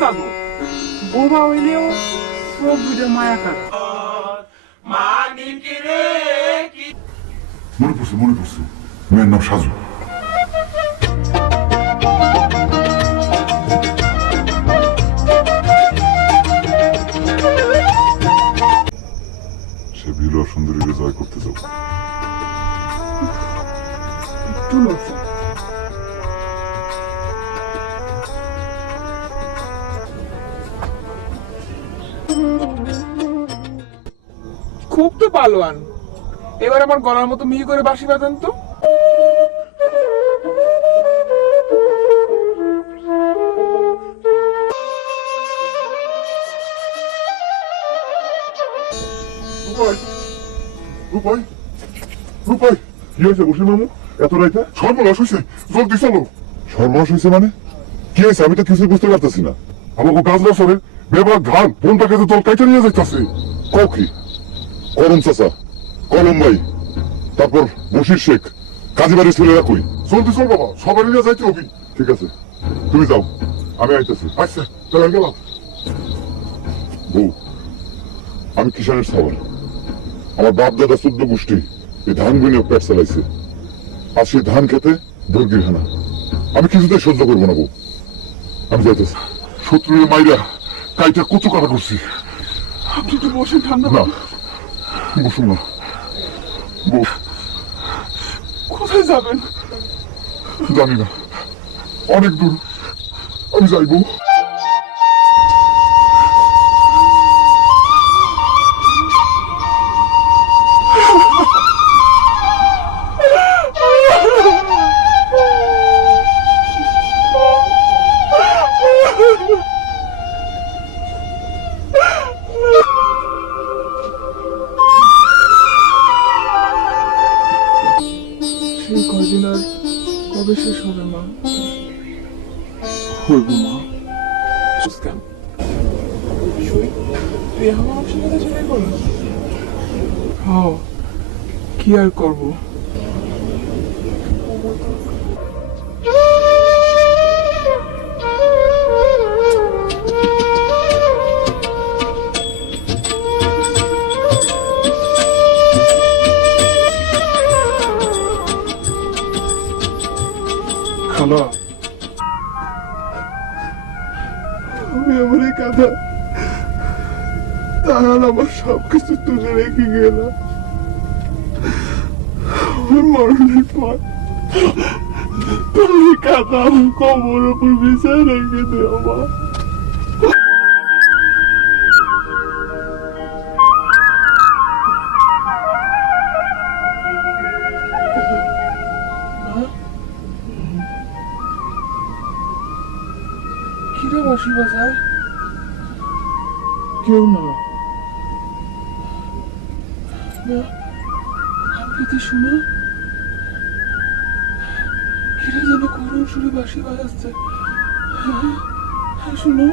চাবো বোবা হইলেও চোখ দুটো মায়া কাটা মনে পড়ছে মনে পড়ছে মেয়ের নাম সাজু সে বিলুয়া সুন্দরীকে জয় করতে যাও একটু লজ্জা খুব তো পালোয়ান। এবার আমার গলার মতো মিহি করে বাসি বাজান তো। রূপাই রূপাই কি হয়েছে বসে মামু? এত রাইতে? সর্বনাশ হয়েছে জলদি চলো। সর্বনাশ হয়েছে মানে? কি হয়েছে আমি তো কিছু বুঝতে পারতেছি না। আমাকে গাছ বছরে বেবার ধান, বোনটাকে তো দল কাইটা নিয়ে যাইতেছে। কও করম চাচা কলম ভাই। তারপর বশির শেখ কাজী বাড়ির ছেলেরা কই? জলদি চল বাবা সবাই নিয়ে যাইতে হবি। ঠিক আছে তুমি যাও আমি আইতেছি। আচ্ছা তাহলে গেলাম বউ আমি কিষানের সাওয়ার আমার বাপ দাদা চোদ্দ গোষ্ঠী এই ধান গুনে পেট চালাইছে। আর সেই ধান খেতে বর্গির হানা। আমি কিছুতে সহ্য করব না বউ। আমি যাইতেছি। শত্রুর মাইরা কাইটা কচু কাটা করছি। আপনি একটু বসেন ঠান্ডা না। বসুন না কোথায় যাবেন? জানি না। অনেক দূর। আমি যাইবো। কয়দিন আর কবে শেষ হবে মা? করব মা। তুই আমার হ্যাঁ কি আর করব? খালা আমি আমার এই কাঁথা তারা আমার সবকিছু তুলে রেখে গেলাম আমার মরণের পর তুমি কাঁদা কবর উপর বিছায় রেখে দেও মা কিরে বাজায় কেউ না। না, শুনো কিরে যেন করুণ সুরে বাসি বাজাচ্ছে। হ্যাঁ, হ্যাঁ, শুনো